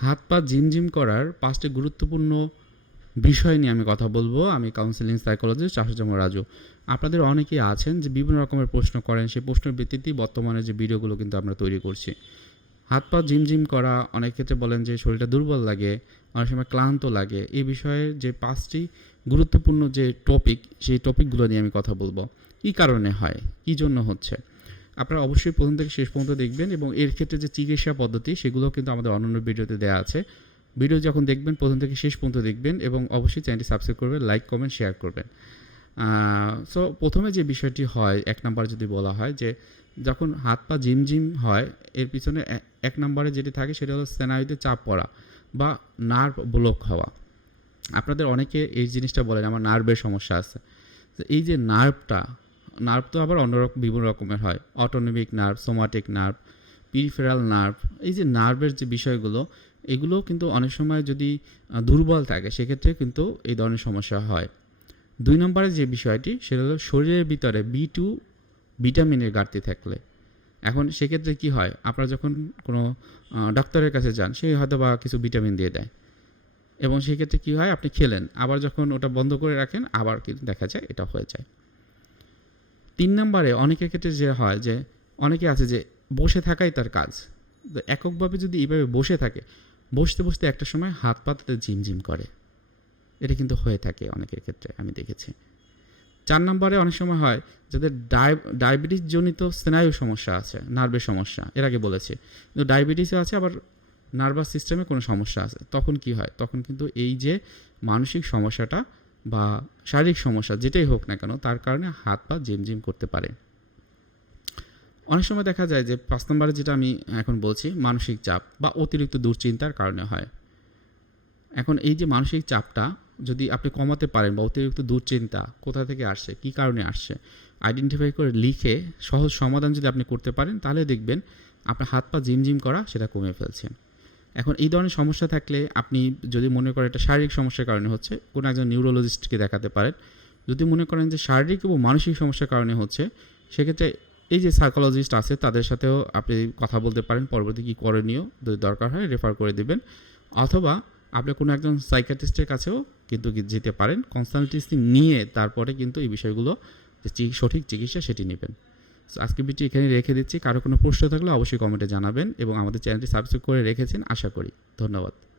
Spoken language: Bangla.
হাত পা ঝিমঝিম করার পাঁচটি গুরুত্বপূর্ণ বিষয় নিয়ে আমি কথা বলব। আমি কাউন্সিলিং সাইকোলজিস্ট চাষাজামা রাজু। আপনাদের অনেকেই আছেন যে বিভিন্ন রকমের প্রশ্ন করেন, সেই প্রশ্নের ভিত্তিতেই বর্তমানে যে ভিডিওগুলো কিন্তু আমরা তৈরি করছি। হাত পা ঝিমঝিম করা, অনেক ক্ষেত্রে বলেন যে শরীরটা দুর্বল লাগে, অনেক সময় ক্লান্ত লাগে, এই বিষয়ে যে পাঁচটি গুরুত্বপূর্ণ যে টপিক সেই টপিকগুলো নিয়ে আমি কথা বলব। কী কারণে হয়? কী জন্য হচ্ছে? আপনারা অবশ্যই প্রথম থেকে শেষ পর্যন্ত দেখবেন এবং এর ক্ষেত্রে যে চিকিৎসা পদ্ধতি সেগুলো কিন্তু আমাদের অন্যান্য ভিডিওতে দেওয়া আছে। ভিডিও যখন দেখবেন, প্রথম থেকে শেষ পর্যন্ত দেখবেন এবং অবশ্যই চ্যানেলটি সাবস্ক্রাইব করবেন, লাইক, কমেন্ট, শেয়ার করবেন। সো প্রথমে যে বিষয়টি হয়, এক নাম্বার যদি বলা হয় যে, যখন হাত পা ঝিমঝিম হয়, এর পিছনে এক নম্বরে যেটি থাকে, সেটা হলো স্নায়ুতে চাপ পড়া বা নার্ভ ব্লক হওয়া। আপনাদের অনেকে এই জিনিসটা বলেন, আমার নার্ভের সমস্যা আছে। এই যে নার্ভটা নার্ভ তো আবার অন্যরকম বিভিন্ন রকমের হয়। Autonomic nerve, somatic nerve peripheral nerve. এই যে নার্ভের যে বিষয়গুলো এগুলো কিন্তু অনেক সময় যদি দুর্বল থাকে সেক্ষেত্রে কিন্তু এই ধরনের সমস্যা হয়। দুই নম্বরে যে বিষয়টি, সেটা হলো শরীরের ভিতরে বি টু ভিটামিনের ঘাটতি থাকলে। এখন সেক্ষেত্রে কি হয়? আপনারা যখন কোনো ডাক্তারের কাছে যান, সে হয়তো বা কিছু ভিটামিন দিয়ে দেয়। এবং সেক্ষেত্রে কী হয়? আপনি খেলেন, আবার যখন ওটা বন্ধ করে রাখেন, আবার কিন্তু দেখা যায় এটা হয়ে যায়। তিন নম্বরে অনেকের ক্ষেত্রে যে হয় যে, অনেকে আছে যে বসে থাকাই তার কাজ। তো এককভাবে যদি এইভাবে বসে থাকে, বসতে বসতে একটা সময় হাত পা তাদের ঝিমঝিম করে। এটা কিন্তু হয়ে থাকে অনেকের ক্ষেত্রে, আমি দেখেছি। চার নম্বরে অনেক সময় হয় যাদের ডায় ডায়াবেটিস জনিত স্নায়ু সমস্যা আছে, নার্ভের সমস্যা, এর আগে বলেছি। কিন্তু ডায়াবেটিসও আছে, আবার নার্ভাস সিস্টেমে কোনো সমস্যা আছে। তখন কি হয়? তখন কিন্তু এই যে মানসিক সমস্যাটা বা শারীরিক সমস্যা যেটাই হোক না কেন, তার কারণে হাত পা জিমজিম করতে পারে। অনেক সময় দেখা যায় যে পাঁচ নম্বরে যেটা আমি এখন বলছি, মানসিক চাপ বা অতিরিক্ত দুশ্চিন্তার কারণে হয়। এখন এই যে মানসিক চাপটা, যদি আপনি কমাতে পারেন বা অতিরিক্ত দুশ্চিন্তা কোথা থেকে আসছে, কী কারণে আসছে আইডেন্টিফাই করে লিখে সহজ সমাধান যদি আপনি করতে পারেন, তাহলে দেখবেন আপনার হাত পা জিমজিম করা সেটা কমে ফেলছেন এখন এই ধরনের সমস্যা থাকলে আপনি যদি মনে করেন এটা শারীরিক সমস্যার কারণে হচ্ছে, কোনো একজন নিউরোলজিস্টকে দেখাতে পারেন। যদি মনে করেন যে শারীরিক এবং মানসিক সমস্যার কারণে হচ্ছে, সেক্ষেত্রে এই যে সাইকোলজিস্ট আছে, তাদের সাথেও আপনি কথা বলতে পারেন, পরবর্তী কী করণীয় যদি দরকার হয় রেফার করে দেবেন। অথবা আপনি কোনো একজন সাইকাটিস্টের কাছেও কিন্তু যেতে পারেন। কনসালটেন্সি নিয়ে তারপরে কিন্তু এই বিষয়গুলো সঠিক চিকিৎসা সেটি নেবেন। So, আজকে ভিডিও এখানে রেখে দিচ্ছি। কারও কোনো প্রশ্ন থাকলে অবশ্যই কমেন্টে জানাবেন এবং আমাদের চ্যানেলটি সাবস্ক্রাইব করে রেখেছেন আশা করি। ধন্যবাদ।